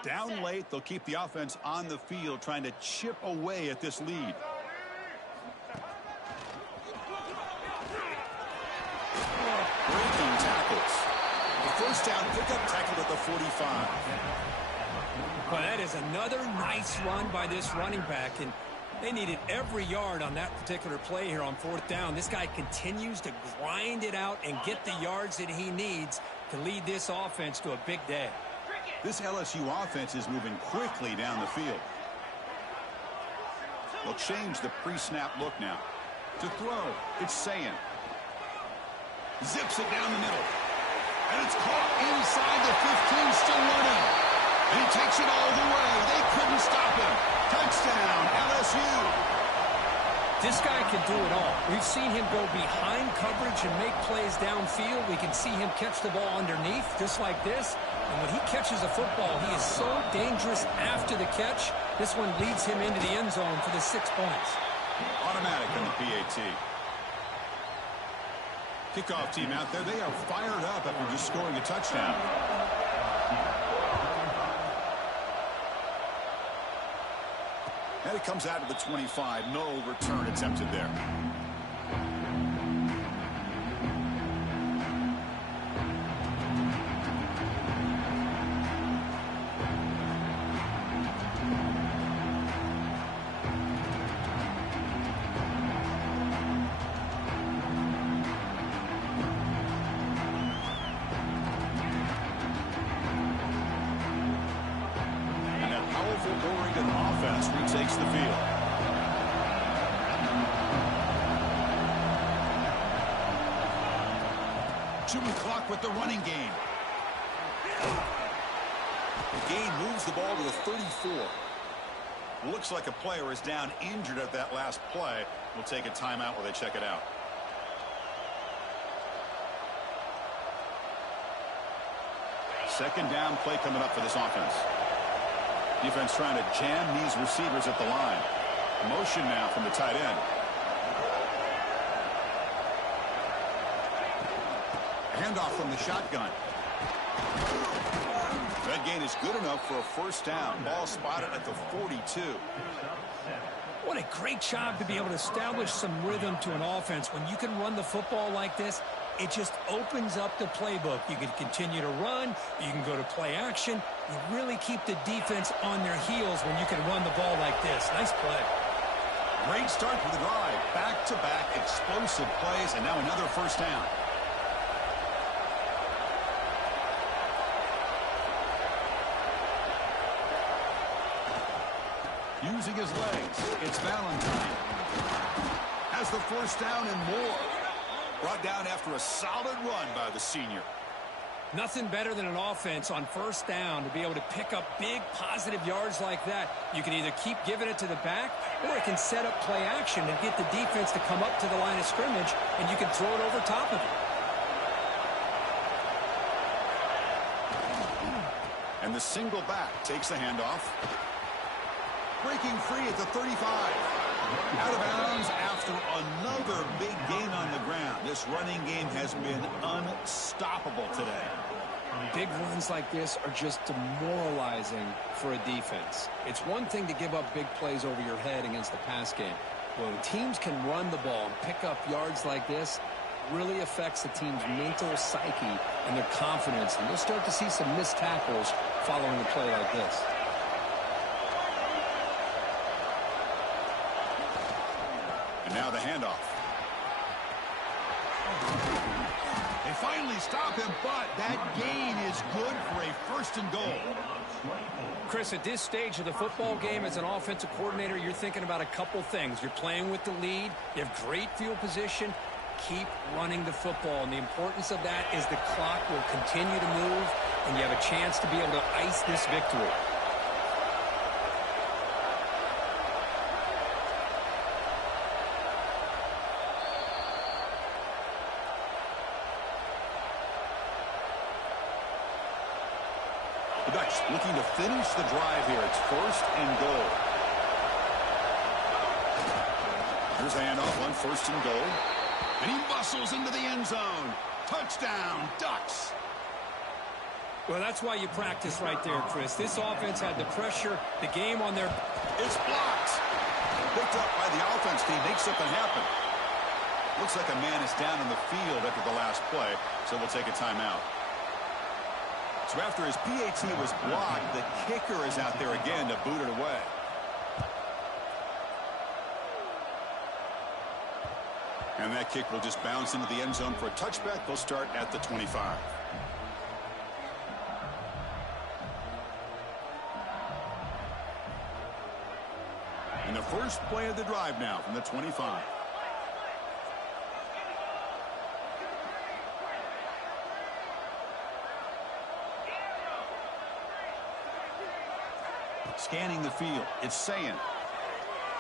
Down late, they'll keep the offense on the field, trying to chip away at this lead. Breaking tackles. The 1st down pickup tackled at the 45. Well, that is another nice run by this running back, and they needed every yard on that particular play here on 4th down. This guy continues to grind it out and get the yards that he needs to lead this offense to a big day. This LSU offense is moving quickly down the field. They'll change the pre-snap look now. To throw, it's Sayan. Zips it down the middle. And it's caught inside the 15, still running. And he takes it all the way. They couldn't stop him. Touchdown, LSU. This guy can do it all. We've seen him go behind coverage and make plays downfield. We can see him catch the ball underneath, just like this. And when he catches a football, he is so dangerous after the catch. This one leads him into the end zone for the 6 points. Automatic on the PAT. Kickoff team out there. They are fired up after just scoring a touchdown. And it comes out to the 25. No return attempted there. across the field. Chewing clock with the running game. The game moves the ball to the 34. Looks like a player is down injured at that last play. We'll take a timeout while they check it out. Second down play coming up for this offense. Defense trying to jam these receivers at the line. Motion now from the tight end. Handoff from the shotgun. That gain is good enough for a first down. Ball spotted at the 42. What a great job to be able to establish some rhythm to an offense. When you can run the football like this, it just opens up the playbook. You can continue to run. You can go to play action. You really keep the defense on their heels when you can run the ball like this. Nice play. Great start for the drive. Back-to-back explosive plays, and now another first down. Using his legs, it's Valentine. Has the first down and more. Brought down after a solid run by the senior. Nothing better than an offense on first down to be able to pick up big positive yards like that. You can either keep giving it to the back, or it can set up play action and get the defense to come up to the line of scrimmage, and you can throw it over top of it. And the single back takes the handoff. Breaking free at the 35. Out of bounds after another big gain on the ground. This running game has been unstoppable today. Big runs like this are just demoralizing for a defense. It's one thing to give up big plays over your head against the pass game. When teams can run the ball and pick up yards like this, really affects the team's mental psyche and their confidence. And you'll start to see some missed tackles following a play like this. And now the handoff. They finally stop him, but that gain is good for a first and goal. Chris, at this stage of the football game as an offensive coordinator, you're thinking about a couple things. You're playing with the lead. You have great field position. Keep running the football. And the importance of that is the clock will continue to move, and you have a chance to be able to ice this victory. The Ducks looking to finish the drive here. It's first and goal. Here's a handoff on first and goal. And he muscles into the end zone. Touchdown, Ducks. Well, that's why you practice right there, Chris. This offense had the pressure, the game on their... It's blocked. Picked up by the offense team. Makes something happen. Looks like a man is down in the field after the last play, so we'll take a timeout. So after his PAT was blocked, the kicker is out there again to boot it away. And that kick will just bounce into the end zone for a touchback. They'll start at the 25. And the first play of the drive now from the 25. Scanning the field. It's Sayan.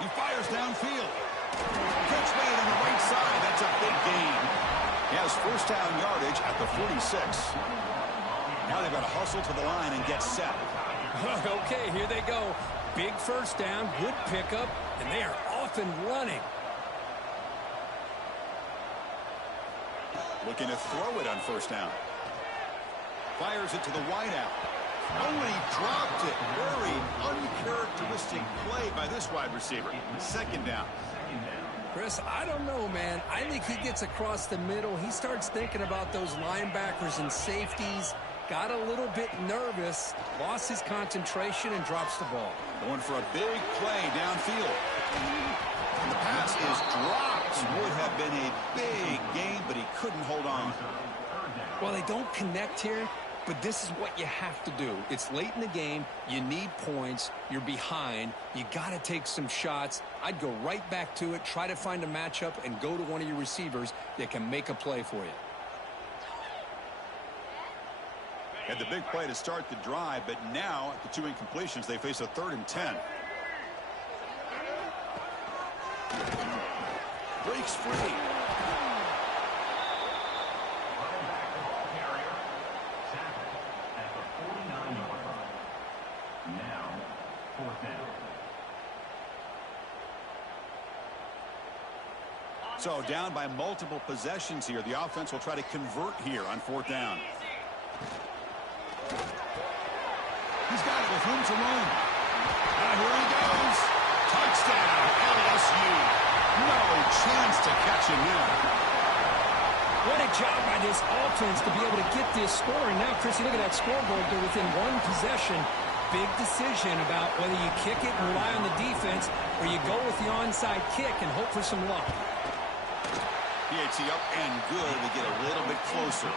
He fires downfield. Catch made on the right side. That's a big gain. He has first down yardage at the 46. Now they've got to hustle to the line and get set. Okay, here they go. Big first down, good pickup, and they are off and running. Looking to throw it on first down. Fires it to the wideout. Oh, and he dropped it. Very uncharacteristic play by this wide receiver. Second down. Chris, I don't know, man. I think he gets across the middle. He starts thinking about those linebackers and safeties. Got a little bit nervous, lost his concentration, and drops the ball. Going for a big play downfield. And the pass is dropped. Would have been a big gain, but he couldn't hold on. Well, they don't connect here. but this is what you have to do. It's late in the game. You need points. You're behind. You got to take some shots. I'd go right back to it, try to find a matchup, and go to one of your receivers that can make a play for you. Had the big play to start the drive, but now, at the 2 incompletions, they face a 3rd and 10. Breaks free. So down by multiple possessions here. The offense will try to convert here on 4th down. He's got it with room to run. Here he goes. Touchdown, LSU. No chance to catch him now. What a job by this offense to be able to get this score. And now, Chris, you look at that scoreboard. They're within one possession. Big decision about whether you kick it and rely on the defense or you go with the onside kick and hope for some luck. PAT up and good to get a little bit closer.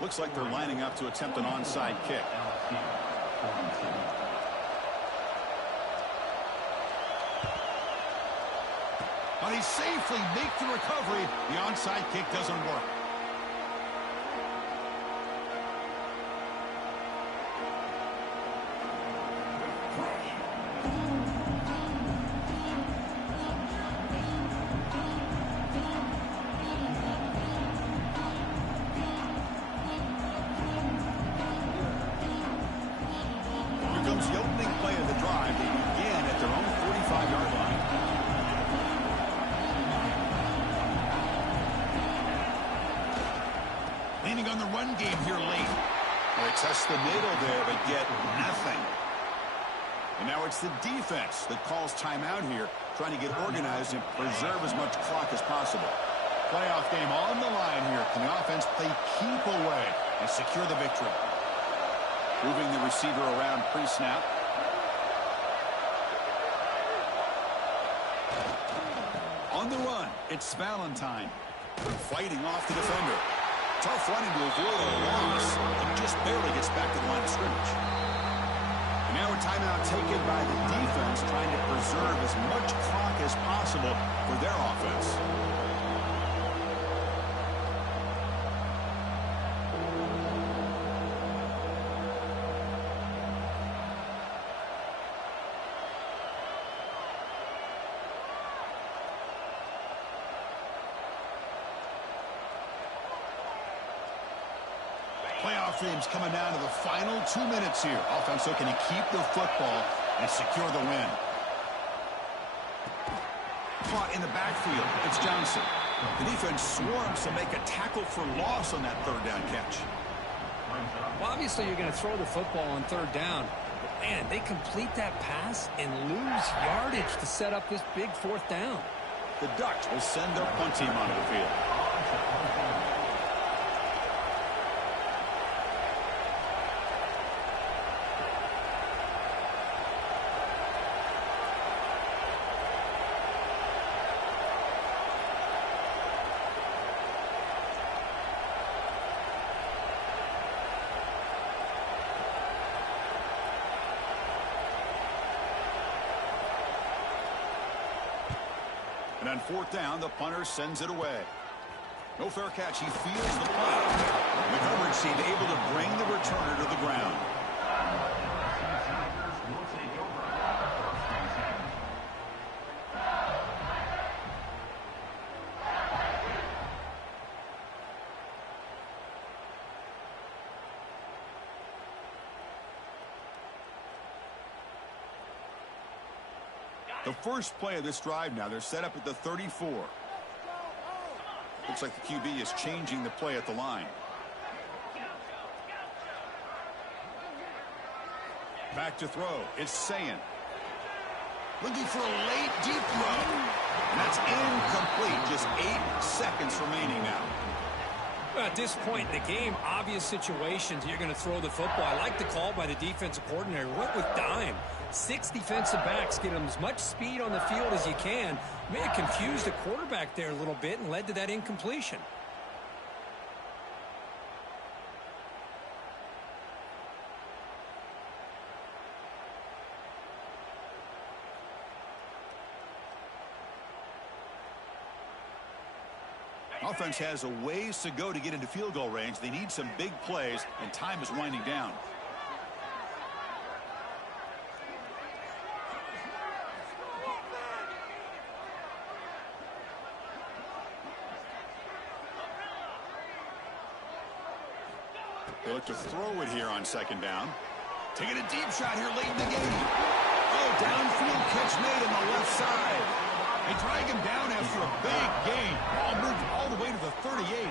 Looks like they're lining up to attempt an onside kick. But he safely makes the recovery. The onside kick doesn't work. The opening play of the drive, they began at their own 45-yard line. Leaning on the run game here late. They test the middle there, but get nothing. And now it's the defense that calls timeout here, trying to get organized and preserve as much clock as possible. Playoff game on the line here. Can the offense play keep away and secure the victory? Moving the receiver around pre-snap. On the run, it's Valentine. Fighting off the defender. Tough running to avoid a loss. He just barely gets back to the line of scrimmage. And now a timeout taken by the defense, trying to preserve as much clock as possible for their offense. Playoff games coming down to the final 2 minutes here. Offense looking to keep the football and secure the win. Caught in the backfield. It's Johnson. The defense swarms to make a tackle for loss on that 3rd down catch. Well, obviously, you're going to throw the football on 3rd down. But, man, they complete that pass and lose yardage to set up this big 4th down. The Ducks will send their punt team onto the field. And on 4th down, the punter sends it away. No fair catch. He feels the play. The coverage team able to bring the returner to the ground. The first play of this drive now, they're set up at the 34. Looks like the QB is changing the play at the line. Back to throw. It's Sayin. Looking for a late deep throw. And that's incomplete. Just 8 seconds remaining now. At this point in the game, obvious situations, you're going to throw the football. I like the call by the defensive coordinator. Went with dime. 6 defensive backs, get them as much speed on the field as you can. May have confused the quarterback there a little bit and led to that incompletion. Offense has a ways to go to get into field goal range. They need some big plays, and time is winding down. They look to throw it here on second down. Taking a deep shot here late in the game. Oh, downfield catch made on the left side. They drag him down after a big gain. Ball moved all the way to the 38.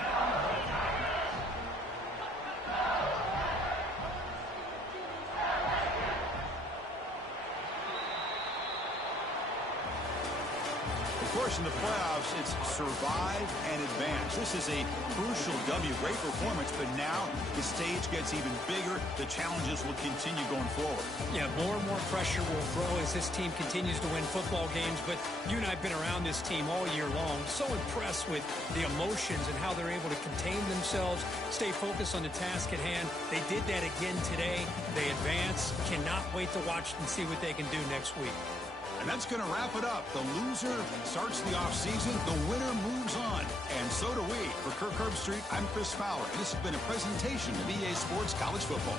Of course, in the playoffs, it's survive and advance. This is a crucial W. Great performance, but now the stage gets even bigger. The challenges will continue going forward. Yeah, more and more pressure will grow as this team continues to win football games. But you and I have been around this team all year long. So impressed with the emotions and how they're able to contain themselves, stay focused on the task at hand. They did that again today. They advance. Cannot wait to watch and see what they can do next week. And that's going to wrap it up. The loser starts the offseason. The winner moves on. And so do we. For Kirk Herbstreit, I'm Chris Fowler. And this has been a presentation of EA Sports College Football.